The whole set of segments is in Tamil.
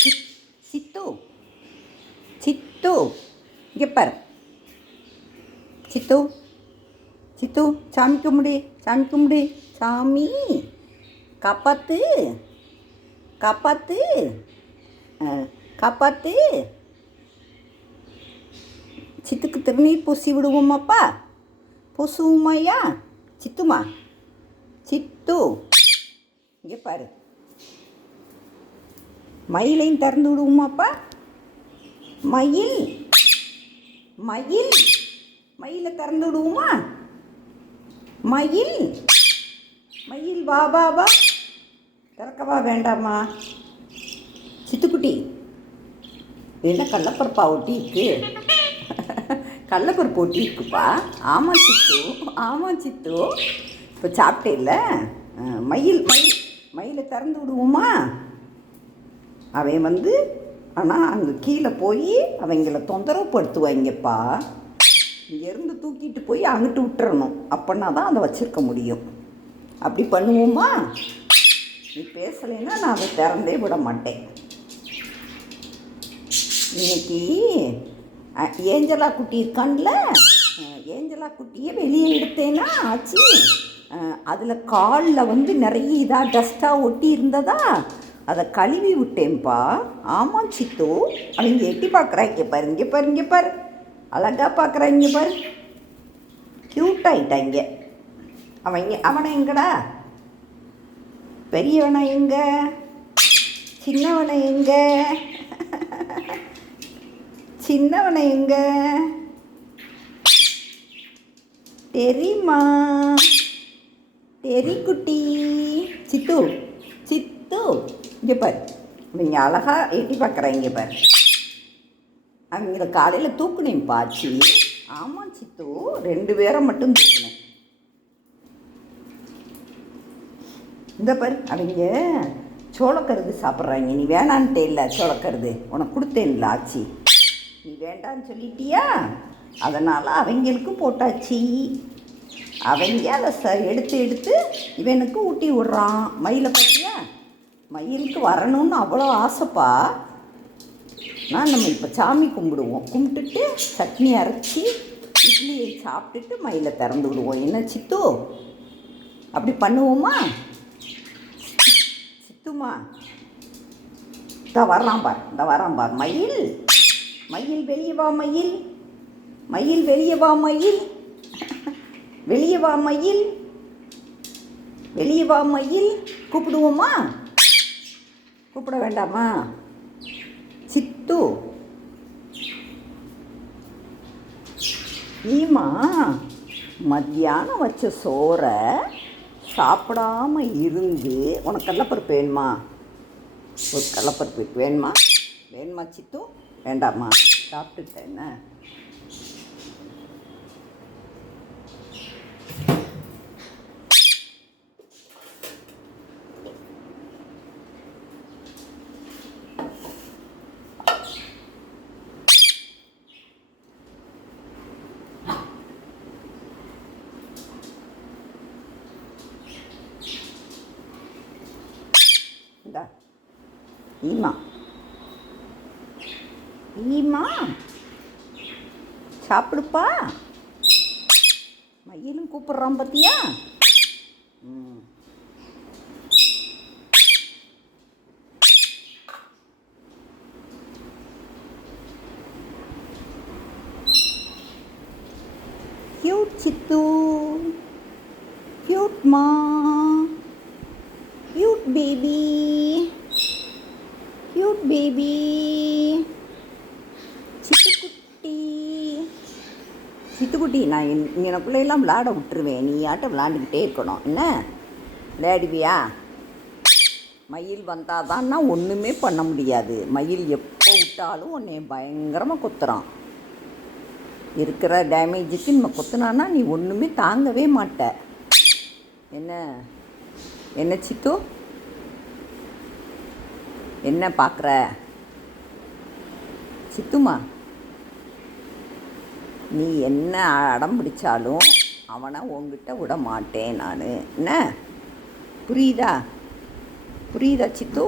சித் சித்து சித்து இங்கே பாரு. சித்து சித்து சாமி கும்பிடு, சாமி கும்பிடு. சாமி காப்பாத்து, காப்பாத்து, காப்பாத்து. சித்துக்கு திருநீர் பூசி விடுவோமாப்பா? பூசுவோமாயா? சித்துமா, சித்து இங்கே பாரு. மயிலையும் திறந்து விடுவோமாப்பா? மயில், மயில், மயிலை திறந்து விடுவோமா? மயில், மயில் வா வா வா. திறக்கவா வேண்டாமா? சித்துக்குட்டி என்ன கடலப்பருப்பா ஒட்டி இருக்கு? கடலப்பருப்பு ஒட்டி இருக்குப்பா. ஆமாம் சித்து, ஆமாம் சித்து. இப்போ சாப்பிட்டேல்ல. மயில், மயில், மயிலை திறந்து விடுவோமா? அவன் ஆனால் அங்கே கீழே போய் அவங்கள தொந்தரவு படுத்துவாங்கப்பா. இங்கேருந்து தூக்கிட்டு போய் அங்கிட்டு விட்டுறணும். அப்படின்னா தான் அதை வச்சுருக்க முடியும். அப்படி பண்ணுவோமா? நீ பேசலைன்னா நான் அதை திறந்தே விட மாட்டேன். இன்னைக்கு ஏஞ்சலா குட்டி இருக்கான்ல, ஏஞ்சலா குட்டியை வெளியே எடுத்தேன்னா ஆச்சு. அதில் காலில் நிறைய இதாக டஸ்ட்டாக ஒட்டி இருந்ததா, அதை கழுவி விட்டேன்ப்பா. ஆமாம் சித்து. அவங்க எட்டி பார்க்குறா. இங்கே பாரு, இங்கே பாரு, இங்கே பாரு. அழகாக பார்க்குறா. இங்கே பாரு, க்யூட் ஆகிட்டாங்க. அவனை எங்கடா? பெரியவனை எங்க? சின்னவனை எங்க? சின்னவனை எங்க? தெரியுமா? தெரிக்குட்டி. சித்து, சித்து இங்கே பாரு. நீங்கள் அழகாக எட்டி பார்க்குறேன். இங்கே பாரு. அவங்கள காலையில் தூக்குனேன் பாச்சி. ஆமாம் சித்து, 2 பேரை மட்டும் தூக்குனேன். இந்த பாரு, அவங்க சோளக்கருது சாப்பிட்றாங்க. நீ வேணான்ட்டே இல்லை, சோளக்கருது உனக்கு கொடுத்தேன்ல ஆச்சி. நீ வேண்டான்னு சொல்லிட்டியா? அதனால் அவங்களுக்கும் போட்டாச்சு. அவங்க அதை எடுத்து எடுத்து இவனுக்கு ஊட்டி விட்றான். மயிலை பார்த்தியா? மயிலுக்கு வரணும்னு அவ்வளோ ஆசைப்பா. நம்ம இப்போ சாமி கும்பிடுவோம். கும்பிட்டுட்டு சட்னி அரைச்சி இட்லியை சாப்பிட்டுட்டு மயிலை திறந்து விடுவோம். என்ன சித்து, அப்படி பண்ணுவோமா? சித்துமா இந்த வர்றான் பார், இந்த வரான் பார். மயில், மயில் வெளியே வா. மயில், மயில் வெளியே வா. மயில் வெளியே வா. மயில் வெளியே வா. மயில் கூப்பிடுவோமா? கூப்பிட வேண்டாமா? சித்து ஈமா மத்தியானம் வச்ச சோறை சாப்பிடாம இருந்து உனக்கு கடலப்பருப்பு வேணுமா? ஒரு கடலப்பருப்பு வேணுமா? வேணுமா சித்து? வேண்டாமா? சாப்பிட்டுட்டேன். ஈமா, ஈமா சாப்பிடுப்பா. மயிலும் கூப்பிட்றான் பார்த்தியா? கியூட் சித்து, கியூட் மா, கியூட் பேபி, கியூட் பேபி. சித்துக்குட்டி, சித்துக்குட்டி நான் எனக்குள்ளெல்லாம் விளையாட விட்டுருவேன். நீ ஆட்ட விளையாண்டுக்கிட்டே இருக்கணும். என்ன விளையாடுவியா? மயில் வந்தால் தான்னா ஒன்றுமே பண்ண முடியாது. மயில் எப்போ விட்டாலும் உன்னை பயங்கரமாக கொத்துறான். இருக்கிற டேமேஜுக்கு நம்ம கொத்துனான்னா நீ ஒன்றுமே தாங்கவே மாட்ட. என்ன என்ன சித்து, என்ன பார்க்குற? சித்துமா, நீ என்ன அடம் பிடிச்சாலும் அவனை உங்ககிட்ட விட மாட்டேன் நான். என்ன புரியுதா? புரியுதா சித்து?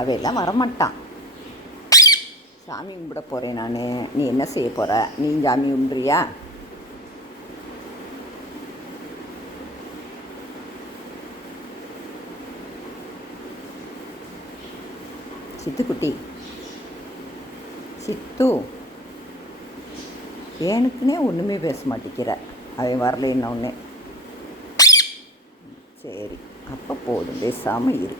அவையெல்லாம் வரமாட்டான். சாமி கும்பிட போகிறேன் நான். நீ என்ன செய்ய போகிற? நீ சாமி கும்பிட்றியா? சித்துக்குட்டி, சித்து, எனக்குன்னே ஒன்றுமே பேச மாட்டேங்கிற. அவன் வரல என்ன ஒன்று. சரி, அப்போ போதும், பேசாமல் இரு.